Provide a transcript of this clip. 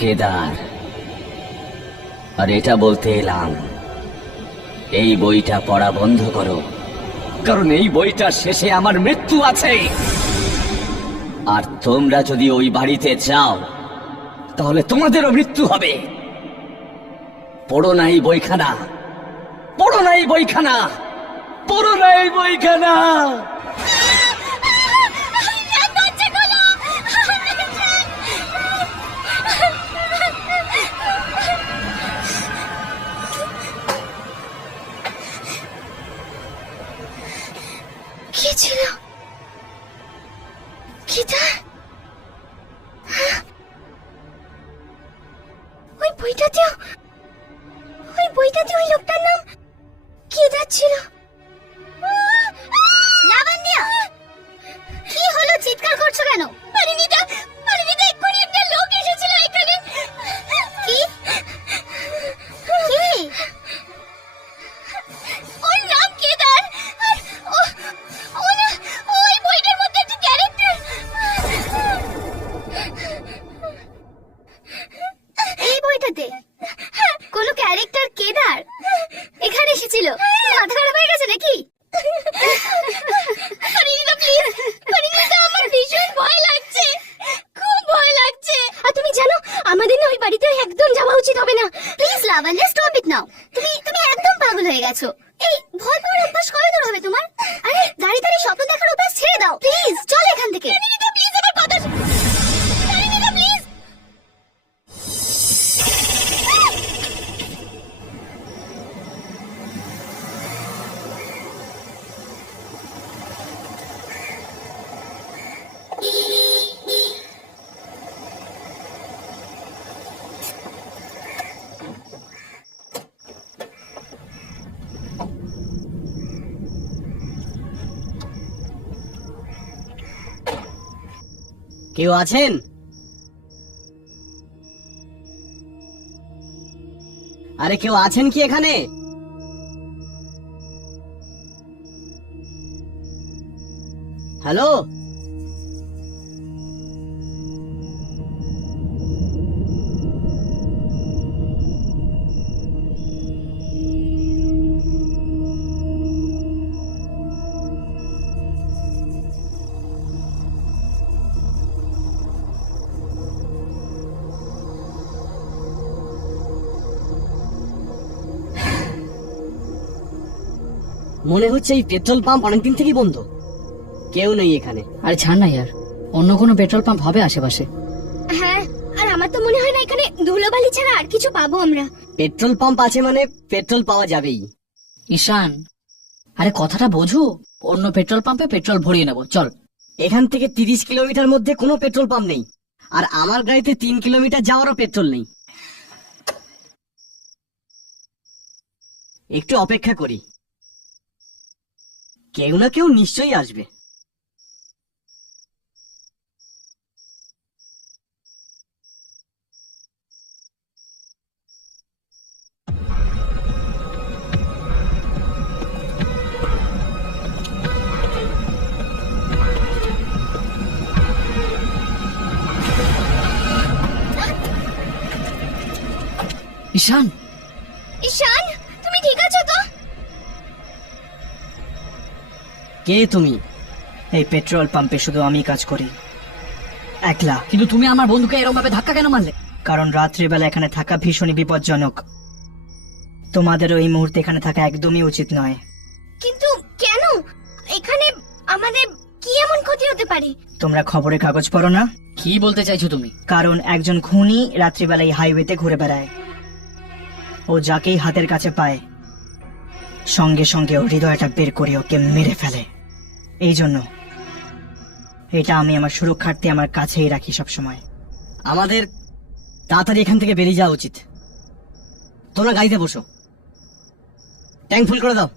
কেদার, আর এটা বলতে এলাম, এই বইটা পড়া বন্ধ করো, কারণ এই বইটার শেষে আমার মৃত্যু আছে। আর তোমরা যদি ওই বাড়িতে যাও তাহলে তোমাদেরও মৃত্যু হবে। পড়ো না এই বইখানা, পড়ো না এই বইখানা, পড়ো না এই বইখানা। কি ছিল? কেদার? ওই বইটাতেও ওই লোকটার নাম কেদার ছিল। লাবণ্য, কি হলো? চিৎকার করছো কেন? পরিণীতা, এক্ষুনি একটা লোক এসেছিল এখানে। কি? ওর নাম কেদার। ওই বইটার মধ্যে একটা ক্যারেক্টার। এই বইটাতে কোন ক্যারেক্টার কেদার এখানে এসেছিল? মাথা খারাপ হয়ে গেছে নাকি? পরিণীতা প্লিজ, পরিণীতা, আমার ভীষণ ভয় লাগছে, খুব ভয় লাগছে। আর তুমি জানো আমাদের না ওই বাড়িতে একদম যাওয়া উচিত হবে না। প্লিজ লাবণ্য, স্টপ ইট নাও। তুমি একদম পাগল হয়ে গেছো। এই ভয় পাওয়ার অভ্যাস কবে দূর হবে তোমার? আরে দাঁড়িয়ে দাঁড়িয়ে স্বপ্ন দেখার অভ্যাস ছেড়ে দাও প্লিজ। চল এখান থেকে। পরিণীতা প্লিজ, আমার কথা পরিণীতা প্লিজ। কেউ আছেন? আরে কেউ আছেন কি এখানে? হ্যালো, মনে হচ্ছে এই পেট্রোল পাম্প অনেকদিন থেকেই বন্ধ, কেউ নেই এখানে। আরে ছাড় না ইয়ার, অন্য কোনো পেট্রোল পাম্প হবে আশেপাশে। হ্যাঁ, আর আমার তো মনে হয় না এখানে ধুলোবালি ছাড়া আর কিছু পাবো আমরা। পেট্রোল পাম্প আছে মানে পেট্রোল পাওয়া যাবেই। ঈশান, আরে কথাটা বোঝো, অন্য পেট্রোল পাম্পে পেট্রোল ভরিয়ে নেবো, চল। এখান থেকে 30 কিলোমিটার মধ্যে কোনো পেট্রোল পাম্প নেই, আর আমার গাড়িতে 3 কিলোমিটার যাওয়ারও পেট্রোল নেই। একটু অপেক্ষা করি, কেউ না কেউ নিশ্চয়ই আসবে। ঈশান, ঈশান, তুমি ঠিক আছো তো? কে তুমি? এই পেট্রোল পাম্পে শুধু আমি কাজ করি, একলা। কিন্তু তুমি আমার বন্ধুকে এরকম ভাবে ধাক্কা কেন মারলে? কারণ রাত্রিবেলা এখানে থাকা ভীষণই বিপজ্জনক। তোমাদেরও এই মুহূর্তে এখানে থাকা একদমই উচিত নয়। কিন্তু কেন? এখানে আমাদের কি এমন ক্ষতি হতে পারে? তোমরা খবরের কাগজ পড়ো না? কি বলতে চাইছো তুমি? কারণ একজন খুনি রাত্রিবেলা এই হাইওয়েতে ঘুরে বেড়ায়। ও যাকেই হাতের কাছে পায় সঙ্গে সঙ্গে ও হৃদয়টা বের করে ওকে মেরে ফেলে। এই জন্য এটা আমি আমার সুরক্ষার্থে আমার কাছেই রাখি সব সময়। আমাদের তাড়াতাড়ি এখান থেকে বেরিয়ে যাওয়া উচিত। তোমরা গাড়িতে বসো, ট্যাঙ্ক ফুল করে দাও।